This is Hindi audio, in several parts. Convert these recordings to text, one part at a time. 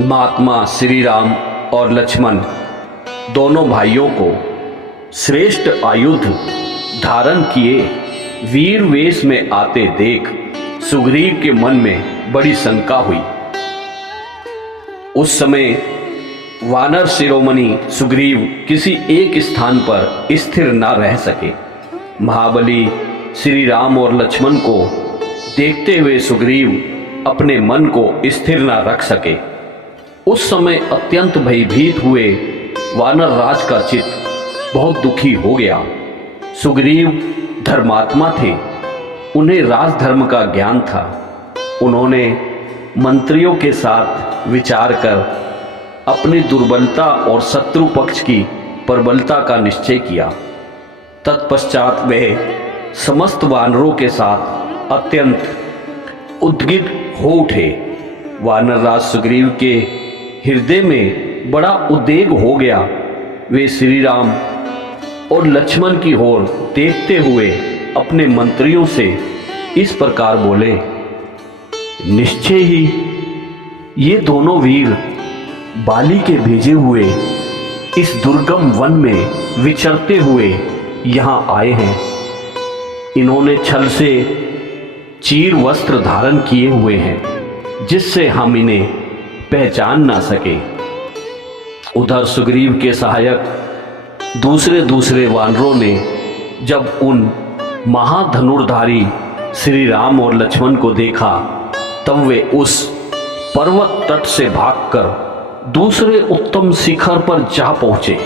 महात्मा श्री राम और लक्ष्मण दोनों भाइयों को श्रेष्ठ आयुध धारण किए वीर वेश में आते देख सुग्रीव के मन में बड़ी शंका हुई। उस समय वानर शिरोमणि सुग्रीव किसी एक स्थान पर स्थिर न रह सके। महाबली श्री राम और लक्ष्मण को देखते हुए सुग्रीव अपने मन को स्थिर न रख सके। उस समय अत्यंत भयभीत हुए वानर राज का चित्त बहुत दुखी हो गया। सुग्रीव धर्मात्मा थे, उन्हें राजधर्म का ज्ञान था। उन्होंने मंत्रियों के साथ विचार कर अपनी दुर्बलता और शत्रु पक्ष की प्रबलता का निश्चय किया। तत्पश्चात वे समस्त वानरों के साथ अत्यंत उद्विग्न हो उठे। वानर राज सुग्रीव के हृदय में बड़ा उद्वेग हो गया। वे श्री राम और लक्ष्मण की ओर देखते हुए अपने मंत्रियों से इस प्रकार बोले, निश्चय ही ये दोनों वीर बाली के भेजे हुए इस दुर्गम वन में विचरते हुए यहाँ आए हैं। इन्होंने छल से चीर वस्त्र धारण किए हुए हैं, जिससे हम इन्हें पहचान ना सके। उधर सुग्रीव के सहायक दूसरे वानरों ने जब उन महाधनुर्धारी श्री राम और लक्ष्मण को देखा, तब वे उस पर्वत तट से भागकर दूसरे उत्तम शिखर पर जा पहुंचे।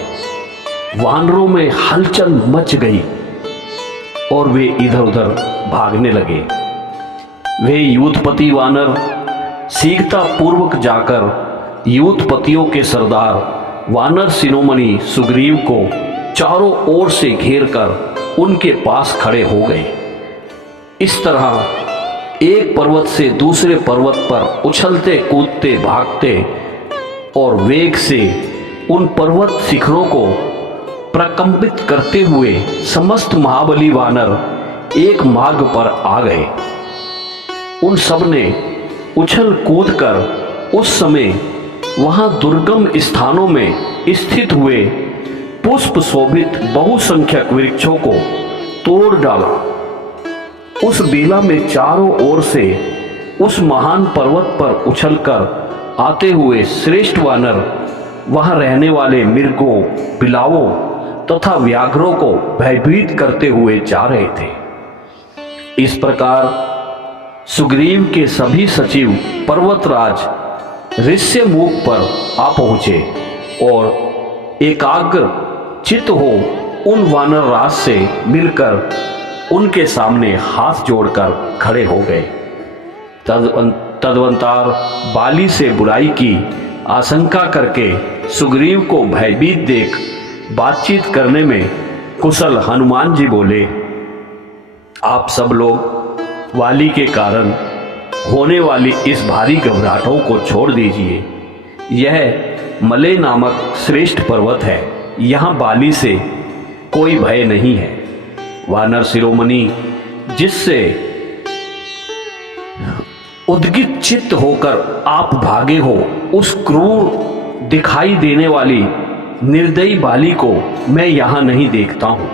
वानरों में हलचल मच गई और वे इधर उधर भागने लगे। वे यूथपति वानर शीघ्रता पूर्वक जाकर यूथपतियों के सरदार वानर शिरोमणि सुग्रीव को चारों ओर से घेरकर उनके पास खड़े हो गए। इस तरह एक पर्वत से दूसरे पर्वत पर उछलते कूदते भागते और वेग से उन पर्वत शिखरों को प्रकंपित करते हुए समस्त महाबली वानर एक मार्ग पर आ गए। उन सब ने उछल कूद कर उस समय वहां दुर्गम स्थानों में स्थित हुए पुष्प शोभित बहुसंख्यक वृक्षों को तोड़ डाला। उस बेला में चारों ओर से उस महान पर्वत पर उछलकर आते हुए श्रेष्ठ वानर वहां रहने वाले मृगों, बिलावों तथा व्याघ्रों को भयभीत करते हुए जा रहे थे। इस प्रकार सुग्रीव के सभी सचिव पर्वतराज ऋष्यमुख पर आ पहुंचे और एकाग्र चित्त हो उन वानर राज से मिलकर उनके सामने हाथ जोड़कर खड़े हो गए। तदवंतार बाली से बुराई की आशंका करके सुग्रीव को भयभीत देख बातचीत करने में कुशल हनुमान जी बोले, आप सब लोग वाली के कारण होने वाली इस भारी घबराहटों को छोड़ दीजिए। यह मले नामक श्रेष्ठ पर्वत है, यहाँ बाली से कोई भय नहीं है। वानर शिरोमणि जिससे उद्गित चित्त होकर आप भागे हो, उस क्रूर दिखाई देने वाली निर्दयी बाली को मैं यहाँ नहीं देखता हूँ।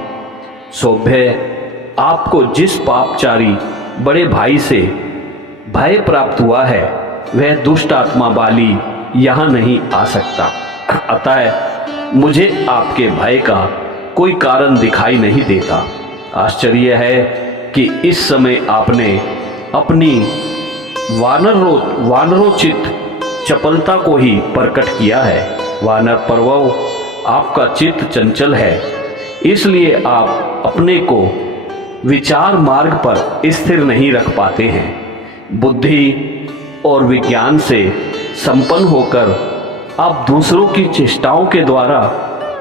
सौभ्य आपको जिस पापचारी बड़े भाई से भय प्राप्त हुआ है, वह दुष्ट आत्मा बाली यहाँ नहीं आ सकता। अतः मुझे आपके भय का कोई कारण दिखाई नहीं देता। आश्चर्य है कि इस समय आपने अपनी वानरोचित चपलता को ही प्रकट किया है। वानर पर्वो, आपका चित्त चंचल है, इसलिए आप अपने को विचार मार्ग पर स्थिर नहीं रख पाते हैं। बुद्धि और विज्ञान से संपन्न होकर आप दूसरों की चेष्टाओं के द्वारा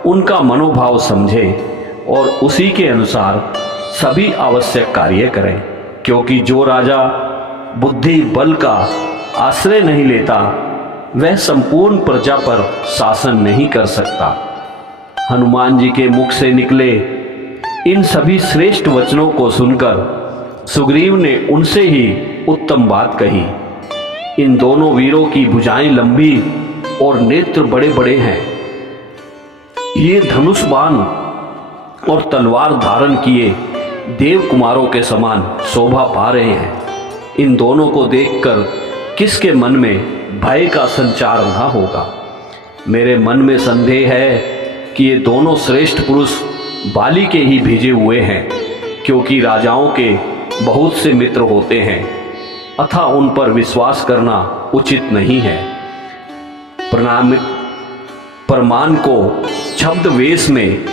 उनका मनोभाव समझें और उसी के अनुसार सभी आवश्यक कार्य करें, क्योंकि जो राजा बुद्धि बल का आश्रय नहीं लेता, वह संपूर्ण प्रजा पर शासन नहीं कर सकता। हनुमान जी के मुख से निकले इन सभी श्रेष्ठ वचनों को सुनकर सुग्रीव ने उनसे ही उत्तम बात कही। इन दोनों वीरों की भुजाएं लंबी और नेत्र बड़े बड़े हैं। ये धनुष बाण और तलवार धारण किए देव कुमारों के समान शोभा पा रहे हैं। इन दोनों को देखकर किसके मन में भय का संचार न होगा। मेरे मन में संदेह है कि ये दोनों श्रेष्ठ पुरुष बाली के ही भेजे हुए हैं, क्योंकि राजाओं के बहुत से मित्र होते हैं, अतः उन पर विश्वास करना उचित नहीं है। प्रमाण को शब्द वेश में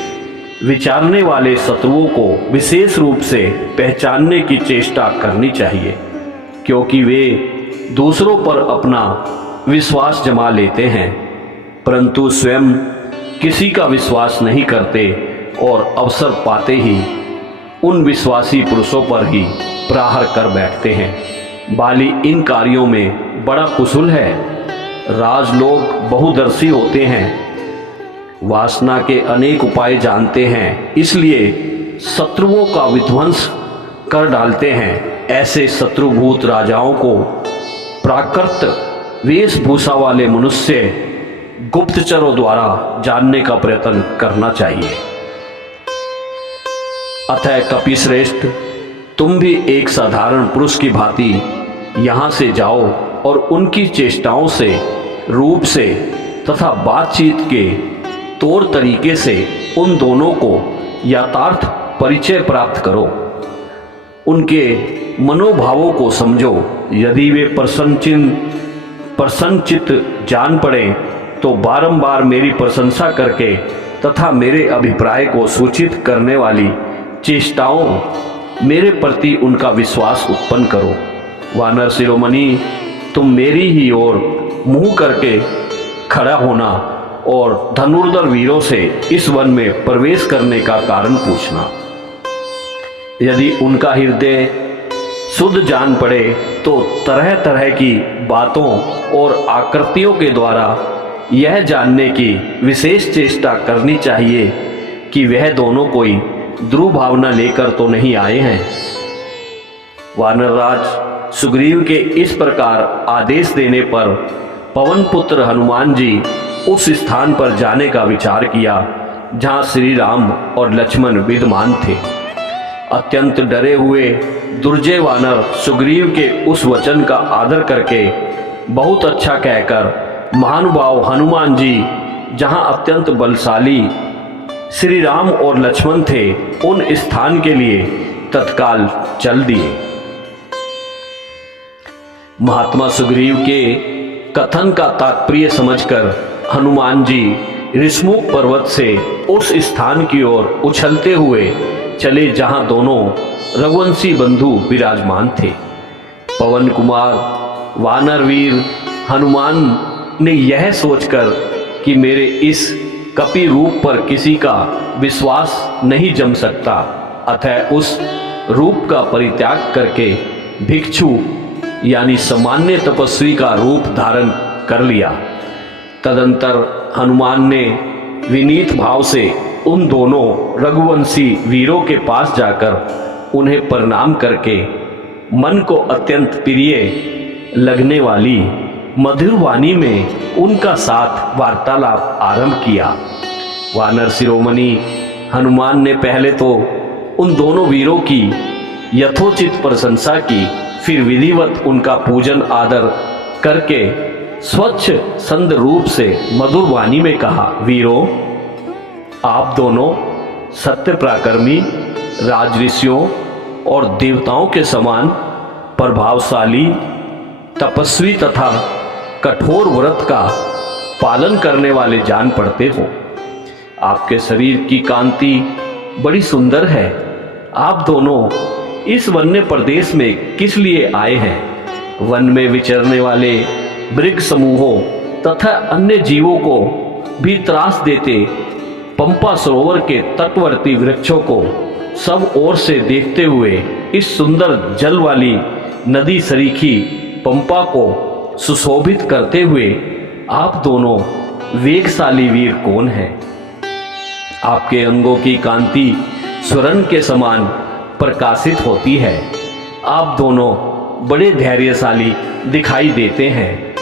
विचारने वाले शत्रुओं को विशेष रूप से पहचानने की चेष्टा करनी चाहिए, क्योंकि वे दूसरों पर अपना विश्वास जमा लेते हैं, परंतु स्वयं किसी का विश्वास नहीं करते और अवसर पाते ही उन विश्वासी पुरुषों पर ही प्रहार कर बैठते हैं। बाली इन कार्यों में बड़ा कुशल है। राजलोग बहुदर्शी होते हैं, वासना के अनेक उपाय जानते हैं, इसलिए शत्रुओं का विध्वंस कर डालते हैं। ऐसे शत्रुभूत राजाओं को प्राकृत वेशभूषा वाले मनुष्य गुप्तचरों द्वारा जानने का प्रयत्न करना चाहिए। अतः कपिश्रेष्ठ, तुम भी एक साधारण पुरुष की भांति यहाँ से जाओ और उनकी चेष्टाओं से, रूप से तथा बातचीत के तौर तरीके से उन दोनों को यथार्थ परिचय प्राप्त करो। उनके मनोभावों को समझो। यदि वे प्रसन्नचित्त जान पड़े तो बारंबार मेरी प्रशंसा करके तथा मेरे अभिप्राय को सूचित करने वाली चेष्टाओं मेरे प्रति उनका विश्वास उत्पन्न करो। वानर शिरोमणि, तुम मेरी ही ओर मुंह करके खड़ा होना और धनुर्धर वीरों से इस वन में प्रवेश करने का कारण पूछना। यदि उनका हृदय शुद्ध जान पड़े तो तरह तरह की बातों और आकृतियों के द्वारा यह जानने की विशेष चेष्टा करनी चाहिए कि वह दोनों कोई दुर्भावना लेकर तो नहीं आए हैं। वानरराज सुग्रीव के इस प्रकार आदेश देने पर पवन पुत्र हनुमान जी उस स्थान पर जाने का विचार किया जहां श्री राम और लक्ष्मण विद्यमान थे। अत्यंत डरे हुए दुर्जय वानर सुग्रीव के उस वचन का आदर करके बहुत अच्छा कहकर महानुभाव हनुमान जी जहां अत्यंत बलशाली श्री राम और लक्ष्मण थे, उन स्थान के लिए तत्काल चल दिए। महात्मा सुग्रीव के कथन का तात्पर्य समझकर हनुमान जी ऋषमुख पर्वत से उस स्थान की ओर उछलते हुए चले जहां दोनों रघुवंशी बंधु विराजमान थे। पवन कुमार वानरवीर हनुमान ने यह सोचकर कि मेरे इस कपि रूप पर किसी का विश्वास नहीं जम सकता, अतः उस रूप का परित्याग करके भिक्षु यानी सामान्य तपस्वी का रूप धारण कर लिया। तदंतर हनुमान ने विनीत भाव से उन दोनों रघुवंशी वीरों के पास जाकर उन्हें प्रणाम करके मन को अत्यंत प्रिय लगने वाली मधुर वाणी में उनका साथ वार्तालाप आरंभ किया। वानर शिरोमणि हनुमान ने पहले तो उन दोनों वीरों की यथोचित प्रशंसा की, फिर विधिवत उनका पूजन आदर करके स्वच्छ संद रूप से मधुर वाणी में कहा, वीरों, आप दोनों सत्य पराक्रमी राजऋषियों और देवताओं के समान प्रभावशाली तपस्वी तथा कठोर व्रत का पालन करने वाले जान पड़ते हो। आपके शरीर की कांति बड़ी सुंदर है। आप दोनों इस वन्य प्रदेश में किस लिए आए हैं? वन में विचरने वाले मृग समूहों तथा अन्य जीवों को भी त्रास देते पंपा सरोवर के तटवर्ती वृक्षों को सब ओर से देखते हुए इस सुंदर जल वाली नदी सरीखी पंपा को सुशोभित करते हुए आप दोनों वेगशाली वीर कौन हैं? आपके अंगों की कांति स्वर्ण के समान प्रकाशित होती है। आप दोनों बड़े धैर्यशाली दिखाई देते हैं।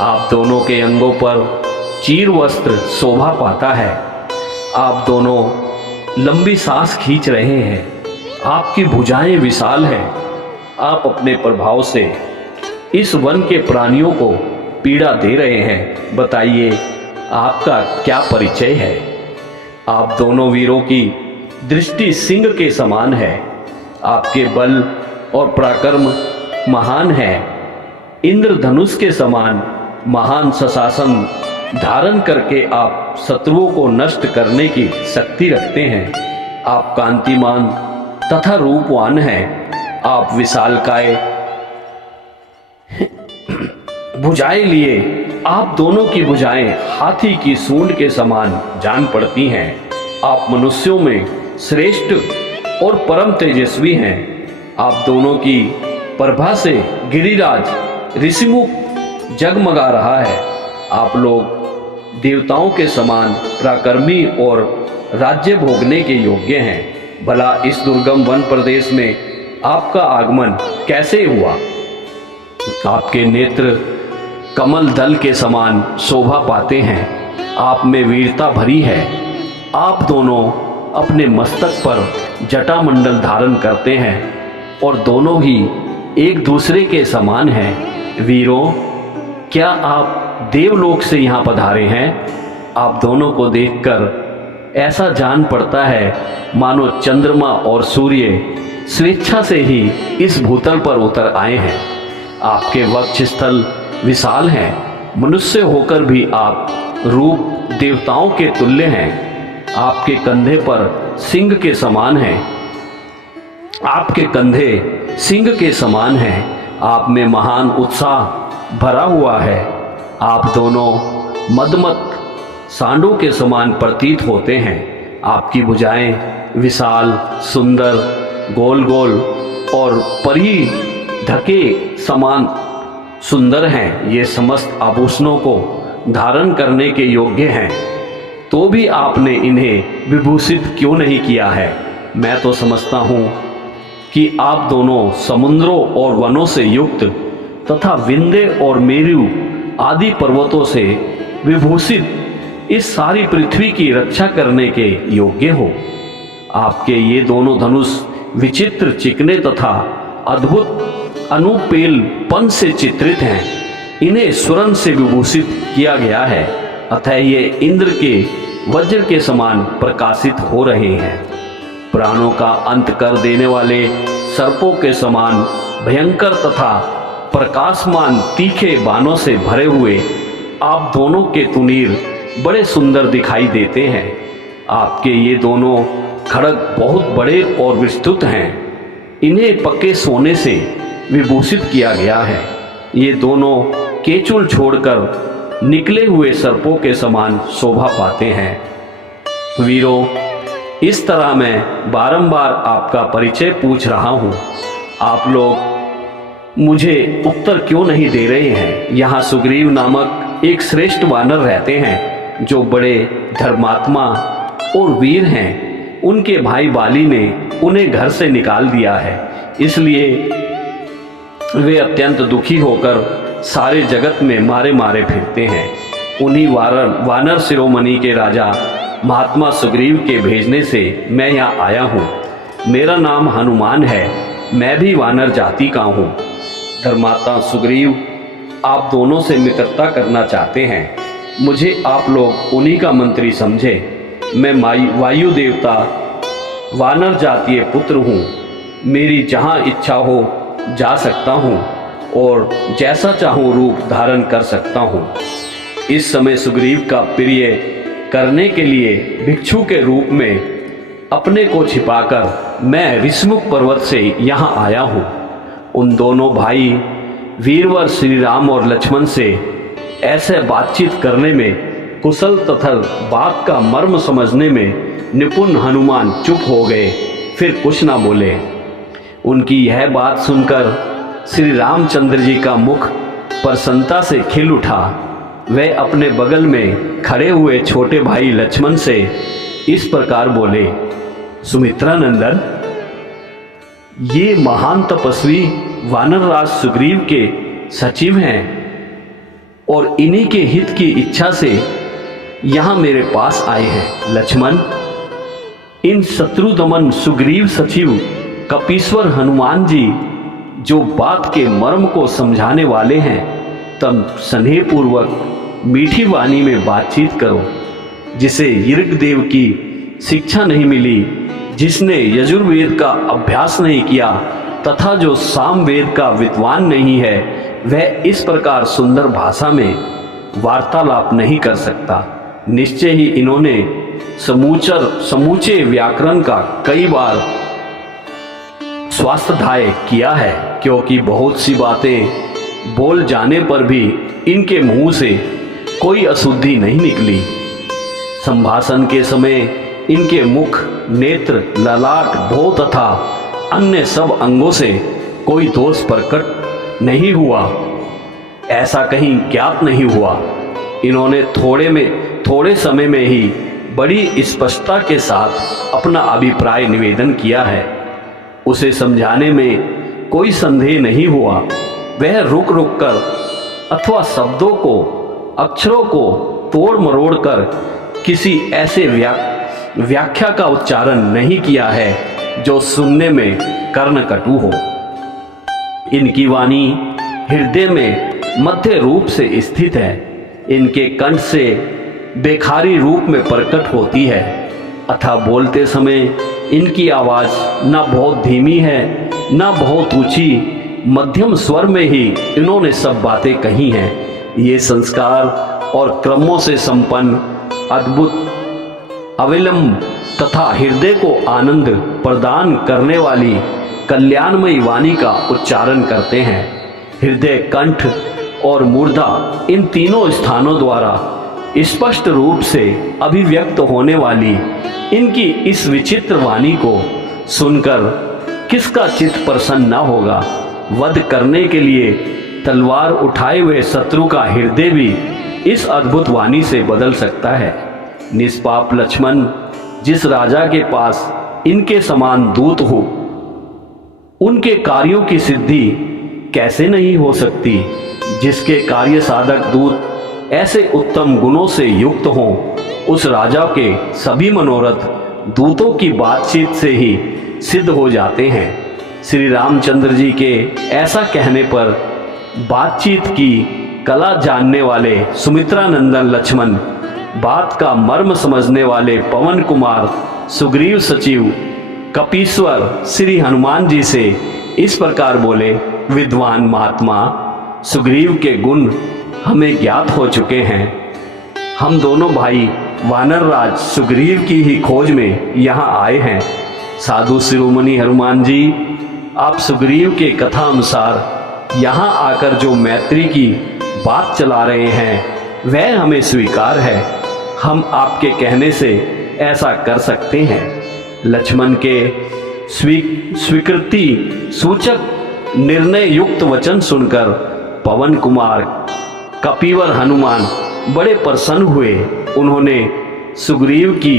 आप दोनों के अंगों पर चीर वस्त्र शोभा पाता है। आप दोनों लंबी सांस खींच रहे हैं। आपकी भुजाएं विशाल हैं। आप अपने प्रभाव से इस वन के प्राणियों को पीड़ा दे रहे हैं। बताइए, आपका क्या परिचय है? आप दोनों वीरों की दृष्टि सिंह के समान है। आपके बल और पराक्रम महान है। इंद्रधनुष के समान महान सुशासन धारण करके आप शत्रुओं को नष्ट करने की शक्ति रखते हैं। आप कांतिमान तथा रूपवान हैं। आप विशालकाय भुजाएं लिए आप दोनों की भुजाएं हाथी की सूंड के समान जान पड़ती हैं। आप मनुष्यों में श्रेष्ठ और परम तेजस्वी हैं। आप दोनों की प्रभा से गिरिराज ऋषिमुख जगमगा रहा है। आप लोग देवताओं के समान पराक्रमी और राज्य भोगने के योग्य हैं। भला इस दुर्गम वन प्रदेश में आपका आगमन कैसे हुआ? आपके नेत्र कमल दल के समान शोभा पाते हैं। आप में वीरता भरी है। आप दोनों अपने मस्तक पर जटामंडल धारण करते हैं और दोनों ही एक दूसरे के समान हैं। वीरों, क्या आप देवलोक से यहाँ पधारे हैं? आप दोनों को देखकर ऐसा जान पड़ता है मानो चंद्रमा और सूर्य स्वेच्छा से ही इस भूतल पर उतर आए हैं। आपके वक्षस्थल विशाल हैं। मनुष्य होकर भी आप रूप देवताओं के तुल्य हैं। आपके कंधे पर सिंह के समान हैं। आपके कंधे सिंह के समान हैं। आप में महान उत्साह भरा हुआ है। आप दोनों मदमत सांडों के समान प्रतीत होते हैं। आपकी भुजाएं विशाल, सुंदर, गोल गोल और परी ढके समान सुंदर हैं। ये समस्त आभूषणों को धारण करने के योग्य हैं, तो भी आपने इन्हें विभूषित क्यों नहीं किया है? मैं तो समझता हूँ कि आप दोनों समुद्रों और वनों से युक्त तथा विंध्य और मेरु आदि पर्वतों से विभूषित इस सारी पृथ्वी की रक्षा करने के योग्य हो। आपके ये दोनों धनुष विचित्र, चिकने तथा अद्भुत अनुपेलपन से चित्रित हैं। इन्हें स्वर्ण से विभूषित किया गया है, अतः ये इंद्र के वज्र के समान प्रकाशित हो रहे हैं। प्राणों का अंत कर देने वाले सर्पों के समान भयंकर तथा प्रकाशमान तीखे बाणों से भरे हुए आप दोनों के तुनीर बड़े सुंदर दिखाई देते हैं। आपके ये दोनों खड्ग बहुत बड़े और विस्तृत हैं। इन्हें पक्के सोने से विभूषित किया गया है। ये दोनों केचुल छोड़कर निकले हुए सर्पों के समान शोभा पाते हैं। वीरों, इस तरह मैं बारंबार आपका परिचय पूछ रहा हूँ। आप लोग मुझे उत्तर क्यों नहीं दे रहे हैं? यहाँ सुग्रीव नामक एक श्रेष्ठ वानर रहते हैं जो बड़े धर्मात्मा और वीर हैं। उनके भाई बाली ने उन्हें घर से निकाल दिया है, इसलिए वे अत्यंत दुखी होकर सारे जगत में मारे मारे फिरते हैं। उन्हीं वानर शिरोमणि के राजा महात्मा सुग्रीव के भेजने से मैं यहाँ आया हूँ। मेरा नाम हनुमान है। मैं भी वानर जाति का हूँ। धर्मात्मा सुग्रीव आप दोनों से मित्रता करना चाहते हैं। मुझे आप लोग उन्हीं का मंत्री समझे। मैं वायु देवता वानर जातीय पुत्र हूँ। मेरी जहाँ इच्छा हो जा सकता हूँ और जैसा चाहूँ रूप धारण कर सकता हूँ। इस समय सुग्रीव का प्रिय करने के लिए भिक्षु के रूप में अपने को छिपाकर मैं ऋषिमुख पर्वत से यहाँ आया हूँ। उन दोनों भाई वीरवर श्री राम और लक्ष्मण से ऐसे बातचीत करने में कुशल तथा बात का मर्म समझने में निपुण हनुमान चुप हो गए, फिर कुछ ना बोले। उनकी यह बात सुनकर श्री रामचंद्र जी का मुख प्रसन्नता से खिल उठा। वे अपने बगल में खड़े हुए छोटे भाई लक्ष्मण से इस प्रकार बोले, सुमित्रा नंदन, ये महान तपस्वी वानर राज सुग्रीव के सचिव हैं और इन्हीं के हित की इच्छा से यहाँ मेरे पास आए हैं। लक्ष्मण, इन शत्रु दमन सुग्रीव सचिव कपीश्वर हनुमान जी जो बात के मर्म को समझाने वाले हैं, तब स्नेह पूर्वक मीठी वाणी में बातचीत करो। जिसे यज्ञदेव की शिक्षा नहीं मिली, जिसने यजुर्वेद का अभ्यास नहीं किया तथा जो सामवेद का विद्वान नहीं है, वह इस प्रकार सुंदर भाषा में वार्तालाप नहीं कर सकता। निश्चय ही इन्होंने समूचे व्याकरण का कई बार स्वास्थ्याध्याय किया है, क्योंकि बहुत सी बातें बोल जाने पर भी इनके मुंह से कोई अशुद्धि नहीं निकली। संभाषण के समय इनके मुख, नेत्र, ललाट, भौं तथा अन्य सब अंगों से कोई दोष प्रकट नहीं हुआ, ऐसा कहीं ज्ञात नहीं हुआ। इन्होंने थोड़े समय में ही बड़ी स्पष्टता के साथ अपना अभिप्राय निवेदन किया है। उसे समझाने में कोई संदेह नहीं हुआ। वह रुक रुक कर अथवा शब्दों को, अक्षरों को तोड़ मरोड़ कर किसी ऐसे व्याख्या का उच्चारण नहीं किया है जो सुनने में कर्णकटु हो। इनकी वाणी हृदय में मध्य रूप से स्थित है। इनके कंठ से बेखारी रूप में प्रकट होती है, अतः बोलते समय इनकी आवाज न बहुत धीमी है न बहुत ऊंची, मध्यम स्वर में ही इन्होंने सब बातें कही हैं। ये संस्कार और क्रमों से संपन्न, अद्भुत, अविलंब तथा हृदय को आनंद प्रदान करने वाली कल्याणमयी वाणी का उच्चारण करते हैं। हृदय, कंठ और मूर्धा इन तीनों स्थानों द्वारा स्पष्ट रूप से अभिव्यक्त होने वाली इनकी इस विचित्र वाणी को सुनकर किसका चित्त प्रसन्न न होगा। वध करने के लिए तलवार उठाए हुए शत्रु का हृदय भी इस अद्भुत वाणी से बदल सकता है। निष्पाप लक्ष्मण, जिस राजा के पास इनके समान दूत हो, उनके कार्यों की सिद्धि कैसे नहीं हो सकती। जिसके कार्य साधक दूत ऐसे उत्तम गुणों से युक्त हों, उस राजा के सभी मनोरथ दूतों की बातचीत से ही सिद्ध हो जाते हैं। श्री रामचंद्र जी के ऐसा कहने पर बातचीत की कला जानने वाले सुमित्रा नंदन लक्ष्मण, बात का मर्म समझने वाले पवन कुमार सुग्रीव सचिव कपीश्वर श्री हनुमान जी से इस प्रकार बोले, विद्वान महात्मा, सुग्रीव के गुण हमें ज्ञात हो चुके हैं। हम दोनों भाई वानर राज सुग्रीव की ही खोज में यहाँ आए हैं। साधु शिरोमणि हनुमान जी, आप सुग्रीव के कथा अनुसार यहाँ आकर जो मैत्री की बात चला रहे हैं, वह हमें स्वीकार है। हम आपके कहने से ऐसा कर सकते हैं। लक्ष्मण के स्वीकृति सूचक निर्णय युक्त वचन सुनकर पवन कुमार कपीवर हनुमान बड़े प्रसन्न हुए। उन्होंने सुग्रीव की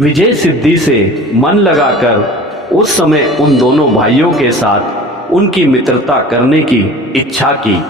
विजय सिद्धि से मन लगाकर उस समय उन दोनों भाइयों के साथ उनकी मित्रता करने की इच्छा की।